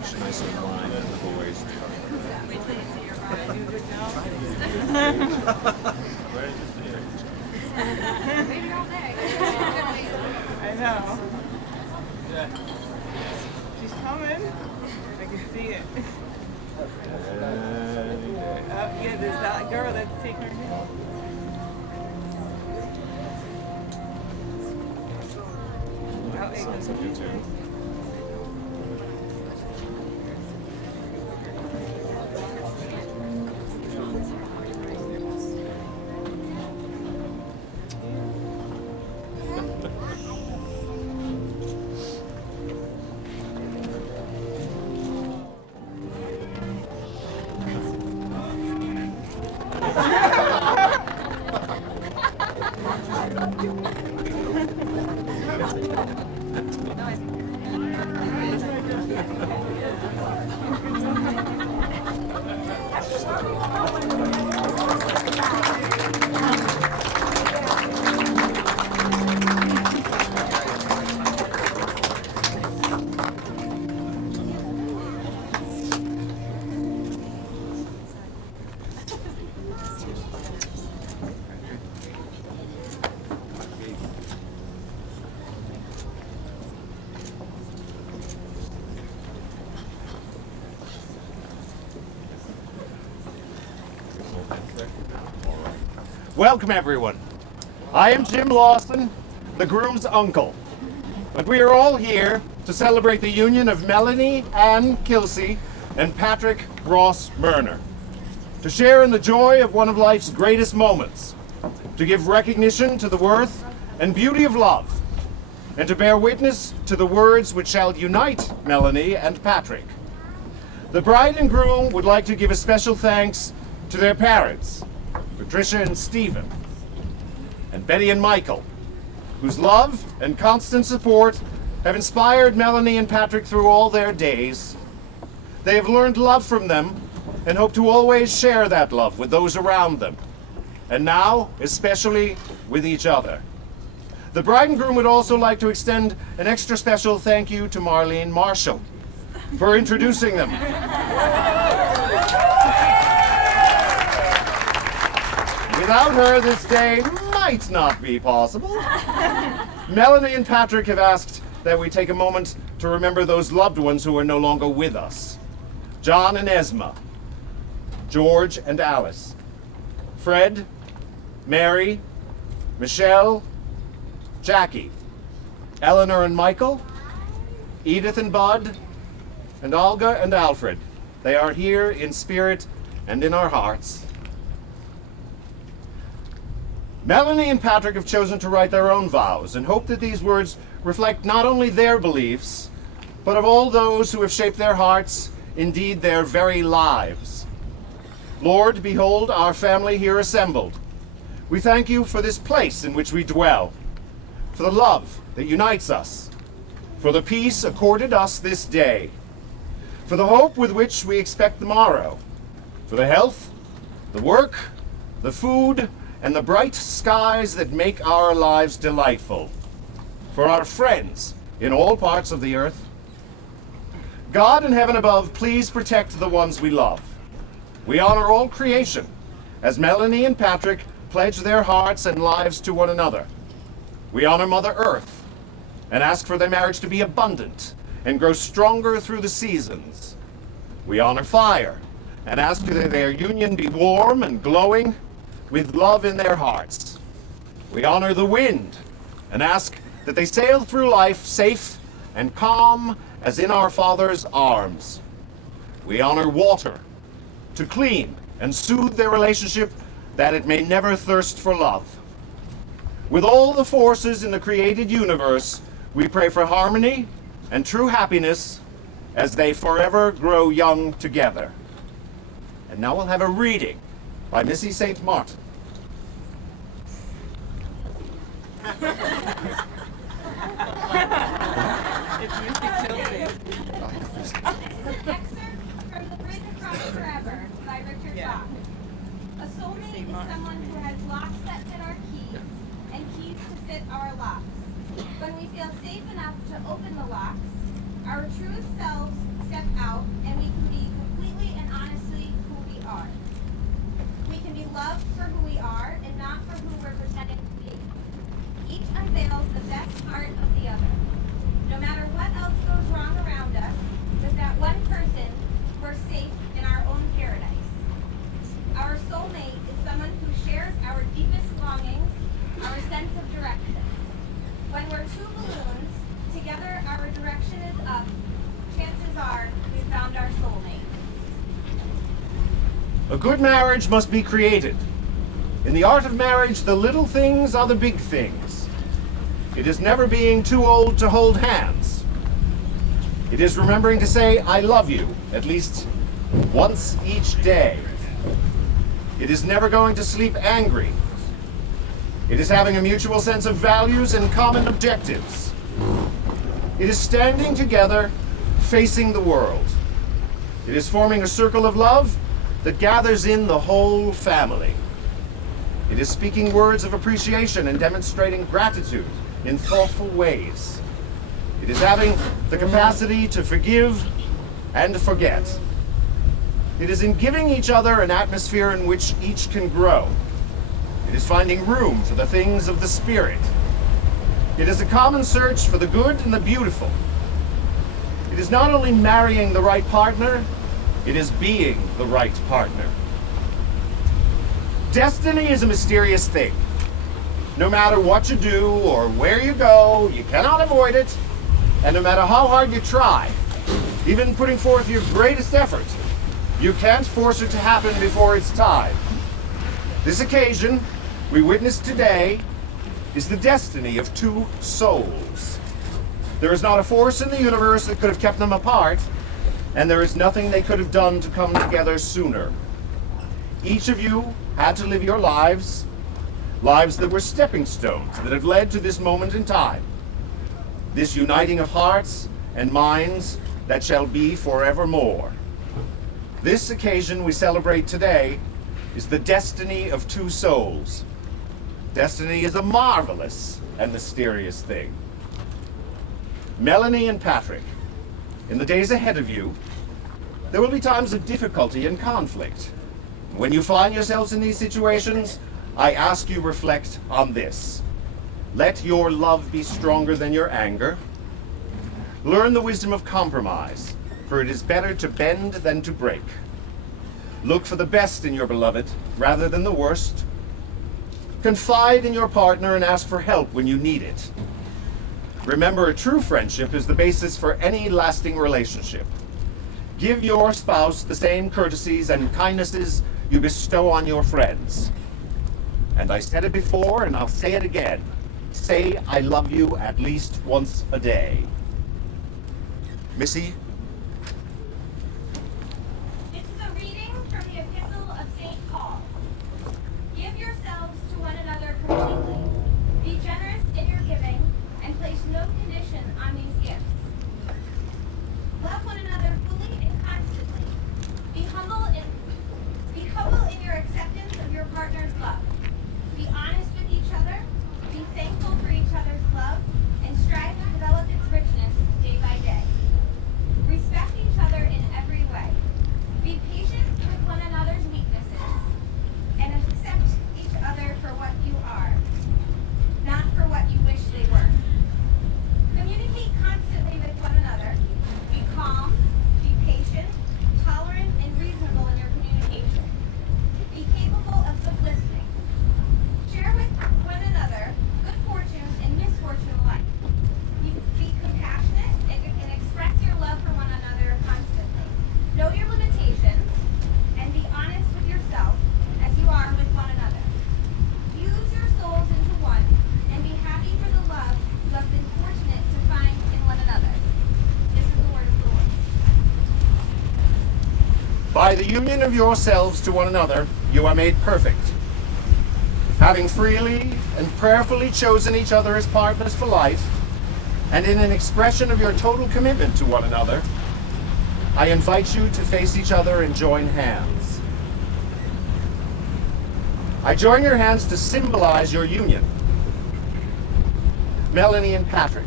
lunch and ice and wine and the boys. Wait till you see your bride. Where did you see her? Maybe all day. I know. Yeah. She's coming. I can see it. Yeah, there's that girl that's taking her name. Sounds like you too. Welcome, everyone. I am Jim Lawson, the groom's uncle. But we are all here to celebrate the union of Melanie Ann Kilsey and Patrick Ross Murner, to share in the joy of one of life's greatest moments, to give recognition to the worth and beauty of love, and to bear witness to the words which shall unite Melanie and Patrick. The bride and groom would like to give a special thanks to their parents, Patricia and Stephen, and Betty and Michael, whose love and constant support have inspired Melanie and Patrick through all their days. They have learned love from them and hope to always share that love with those around them, and now especially with each other. The bride and groom would also like to extend an extra special thank you to Marlene Marshall for introducing them. Without her, this day might not be possible. Melanie and Patrick have asked that we take a moment to remember those loved ones who are no longer with us. John and Esma, George and Alice, Fred, Mary, Michelle, Jackie, Eleanor and Michael, Edith and Bud, and Olga and Alfred. They are here in spirit and in our hearts. Melanie and Patrick have chosen to write their own vows and hope that these words reflect not only their beliefs, but of all those who have shaped their hearts, indeed their very lives. Lord, behold our family here assembled. We thank you for this place in which we dwell, for the love that unites us, for the peace accorded us this day, for the hope with which we expect the morrow, for the health, the work, the food, and the bright skies that make our lives delightful, for our friends in all parts of the earth. God in heaven above, please protect the ones we love. We honor all creation as Melanie and Patrick pledge their hearts and lives to one another. We honor Mother Earth and ask for their marriage to be abundant and grow stronger through the seasons. We honor fire and ask that their union be warm and glowing with love in their hearts. We honor the wind and ask that they sail through life safe and calm as in our Father's arms. We honor water to clean and soothe their relationship that it may never thirst for love. With all the forces in the created universe, we pray for harmony and true happiness as they forever grow young together. And now we'll have a reading by Missy St. Martin. It's Missy Kilsey. Excerpt from The Bridge Across Forever by Richard Bach. A soulmate is someone who has locks that fit our keys and keys to fit our locks. When we feel safe enough to open the locks, our truest selves step out and we can be completely and honestly who we are. We can be loved for who we are and not for who we're pretending to be. Each unveils the best part of the other. No matter what else goes wrong around us, with that one person, we're safe in our own paradise. Our soulmate is someone who shares our deepest longings, our sense of direction. When we're two balloons, together our direction is up, chances are we've found our soulmate. A good marriage must be created. In the art of marriage, the little things are the big things. It is never being too old to hold hands. It is remembering to say, I love you, at least once each day. It is never going to sleep angry. It is having a mutual sense of values and common objectives. It is standing together, facing the world. It is forming a circle of love that gathers in the whole family. It is speaking words of appreciation and demonstrating gratitude in thoughtful ways. It is having the capacity to forgive and forget. It is in giving each other an atmosphere in which each can grow. It is finding room for the things of the spirit. It is a common search for the good and the beautiful. It is not only marrying the right partner, it is being the right partner. Destiny is a mysterious thing. No matter what you do or where you go, you cannot avoid it. And no matter how hard you try, even putting forth your greatest effort, you can't force it to happen before it's time. This occasion we witness today is the destiny of two souls. There is not a force in the universe that could have kept them apart, and there is nothing they could have done to come together sooner. Each of you had to live your lives that were stepping stones that have led to this moment in time, this uniting of hearts and minds that shall be forevermore. This occasion we celebrate today is the destiny of two souls. Destiny is a marvelous and mysterious thing. Melanie and Patrick, in the days ahead of you, there will be times of difficulty and conflict. When you find yourselves in these situations, I ask you reflect on this. Let your love be stronger than your anger. Learn the wisdom of compromise, for it is better to bend than to break. Look for the best in your beloved rather than the worst. Confide in your partner and ask for help when you need it. Remember, a true friendship is the basis for any lasting relationship. Give your spouse the same courtesies and kindnesses you bestow on your friends. And I said it before and I'll say it again. Say I love you at least once a day. Missy? This is a reading from the Epistle of St. Paul. Give yourselves to one another completely. Be generous in your giving and place no condition on these gifts. Love one another fully and constantly. Be humble in your acceptance of your partner's love. Be honest with each other. Be thankful for each other's love and strive to develop its richness day by day. Respect each other in every way. Be patient with one another's weaknesses and accept each other for what you are, not for what you wish they were. Communicate constantly with one another. Be calm, be patient, tolerant, and reasonable in your communication. Be capable of listening. Share with one another good fortune and misfortune alike. Be compassionate and express your love for one another constantly. Know your limitations and be honest with yourself as you are with one another. Fuse your souls into one and be happy for the love you have been fortunate to find in one another. This is the word of the Lord. By the union of yourselves to one another, you are made perfect. Having freely and prayerfully chosen each other as partners for life, and in an expression of your total commitment to one another, I invite you to face each other and join hands. I join your hands to symbolize your union. Melanie and Patrick,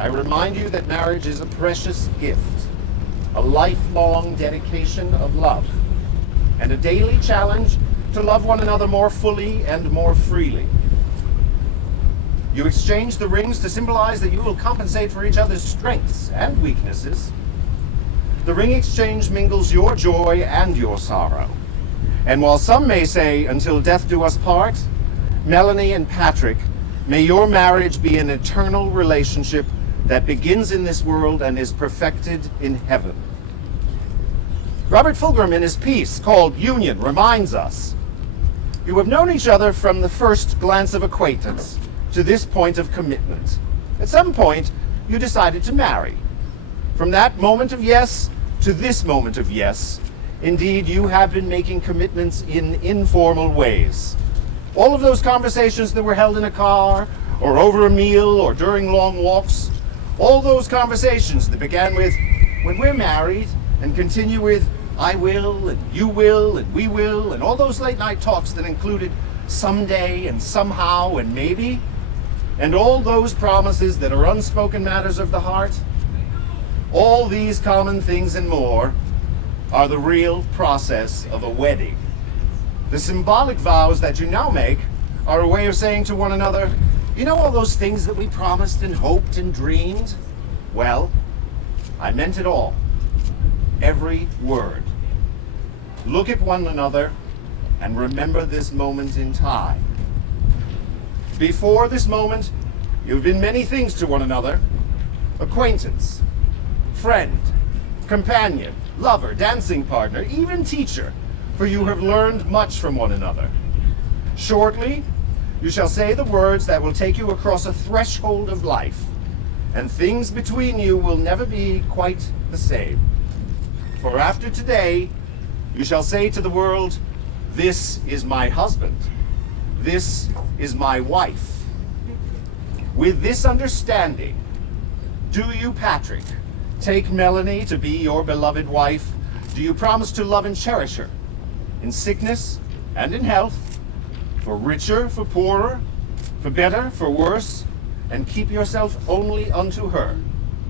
I remind you that marriage is a precious gift. a lifelong dedication of love, and a daily challenge to love one another more fully and more freely. You exchange the rings to symbolize that you will compensate for each other's strengths and weaknesses. The ring exchange mingles your joy and your sorrow. And while some may say, until death do us part, Melanie and Patrick, may your marriage be an eternal relationship that begins in this world and is perfected in heaven. Robert Fulghum, in his piece called Union, reminds us, you have known each other from the first glance of acquaintance to this point of commitment. At some point, you decided to marry. From that moment of yes to this moment of yes, indeed, you have been making commitments in informal ways. All of those conversations that were held in a car, or over a meal, or during long walks, all those conversations that began with, when we're married, and continue with, I will, and you will, and we will, and all those late night talks that included someday, and somehow, and maybe, and all those promises that are unspoken matters of the heart, all these common things and more are the real process of a wedding. The symbolic vows that you now make are a way of saying to one another, you know all those things that we promised and hoped and dreamed? Well, I meant it all. Every word. Look at one another and remember this moment in time. Before this moment, you've been many things to one another. Acquaintance, friend, companion, lover, dancing partner, even teacher, for you have learned much from one another. Shortly, you shall say the words that will take you across a threshold of life, and things between you will never be quite the same. For after today, you shall say to the world, this is my husband. This is my wife. With this understanding, do you, Patrick, take Melanie to be your beloved wife? Do you promise to love and cherish her in sickness and in health, for richer, for poorer, for better, for worse, and keep yourself only unto her?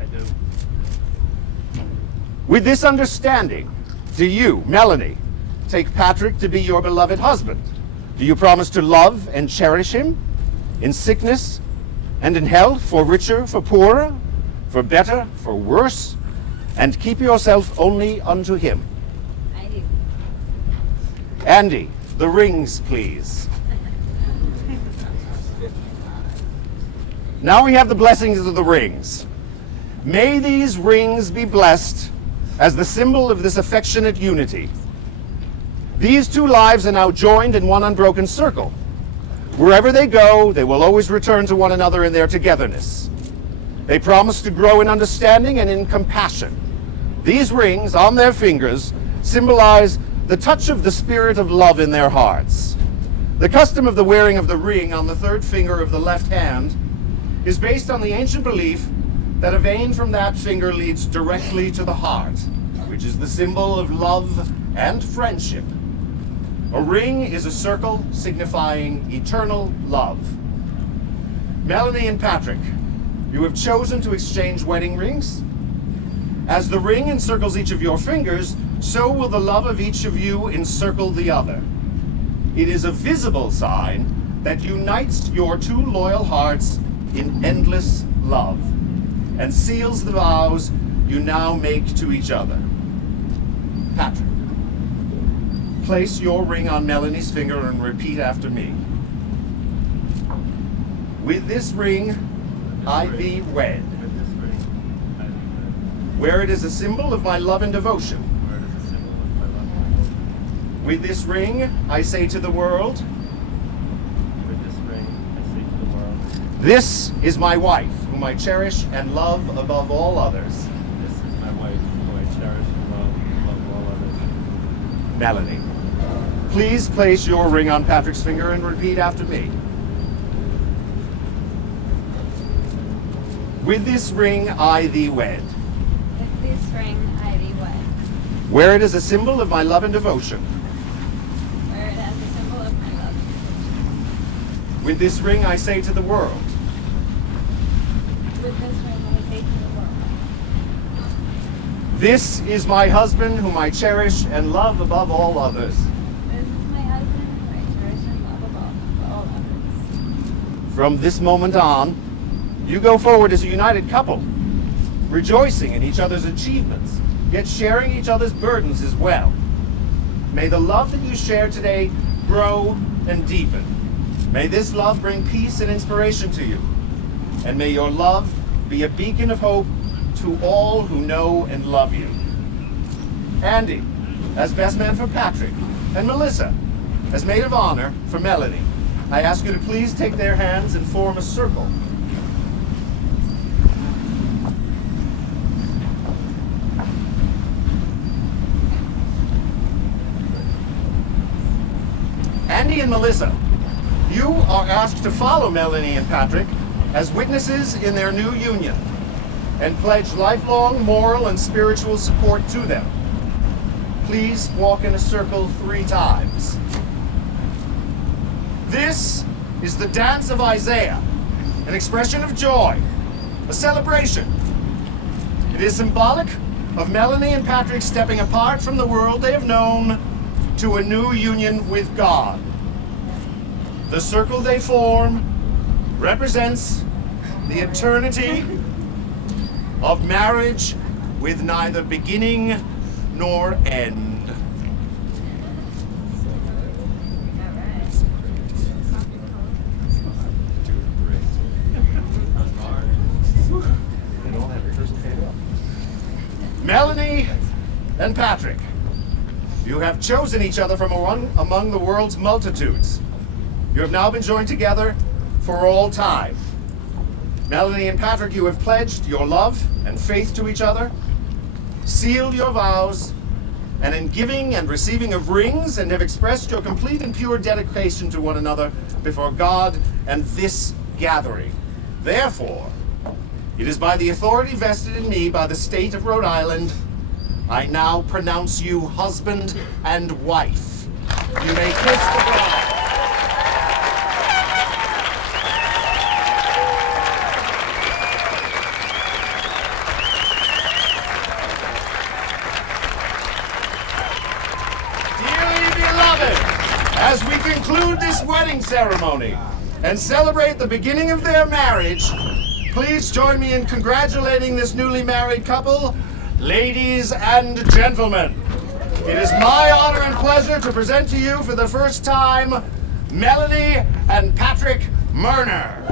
I do. With this understanding, do you, Melanie, take Patrick to be your beloved husband? Do you promise to love and cherish him in sickness and in health, for richer, for poorer, for better, for worse, and keep yourself only unto him? I do. Andy, the rings, please. Now we have the blessings of the rings. May these rings be blessed as the symbol of this affectionate unity. These two lives are now joined in one unbroken circle. Wherever they go, they will always return to one another in their togetherness. They promise to grow in understanding and in compassion. These rings on their fingers symbolize the touch of the spirit of love in their hearts. The custom of the wearing of the ring on the third finger of the left hand is based on the ancient belief that a vein from that finger leads directly to the heart, which is the symbol of love and friendship. A ring is a circle signifying eternal love. Melanie and Patrick, you have chosen to exchange wedding rings. As the ring encircles each of your fingers, so will the love of each of you encircle the other. It is a visible sign that unites your two loyal hearts in endless love and seals the vows you now make to each other. Patrick, place your ring on Melanie's finger and repeat after me. With this ring, I thee wed, With this ring, I do wed. where it is a symbol of my love and devotion. Where it is a symbol of my love and devotion. With this ring, I say to the world, With this ring, I say to the world, this is my wife, whom I cherish and love above all others. this is my wife, who I cherish and love above all others. Melanie. Please place your ring on Patrick's finger and repeat after me. With this ring, I thee wed, With this ring, I thee wed, where it is a symbol of my love and devotion. where it has a symbol of my love. With this ring, I say to the world, With this ring, I say to the world, This is my husband, whom I cherish and love above all others. This is my husband, who I cherish and love above all others. From this moment on, you go forward as a united couple, rejoicing in each other's achievements, yet sharing each other's burdens as well. May the love that you share today grow and deepen. May this love bring peace and inspiration to you. And may your love be a beacon of hope to all who know and love you. Andy, as best man for Patrick, and Melissa, as maid of honor for Melanie, I ask you to please take their hands and form a circle. Andy and Melissa, you are asked to follow Melanie and Patrick as witnesses in their new union and pledge lifelong moral and spiritual support to them. Please walk in a circle 3 times. This is the dance of Isaiah, an expression of joy, a celebration. It is symbolic of Melanie and Patrick stepping apart from the world they have known to a new union with God. The circle they form represents the eternity of marriage with neither beginning nor end. Melanie and Patrick, you have chosen each other from among the world's multitudes. You have now been joined together for all time. Melanie and Patrick, you have pledged your love and faith to each other, sealed your vows, and in giving and receiving of rings, and have expressed your complete and pure dedication to one another before God and this gathering. Therefore, it is by the authority vested in me by the state of Rhode Island, I now pronounce you husband and wife. You may kiss the bride. As we conclude this wedding ceremony and celebrate the beginning of their marriage, please join me in congratulating this newly married couple, ladies and gentlemen. It is my honor and pleasure to present to you for the first time, Melanie and Patrick Murner.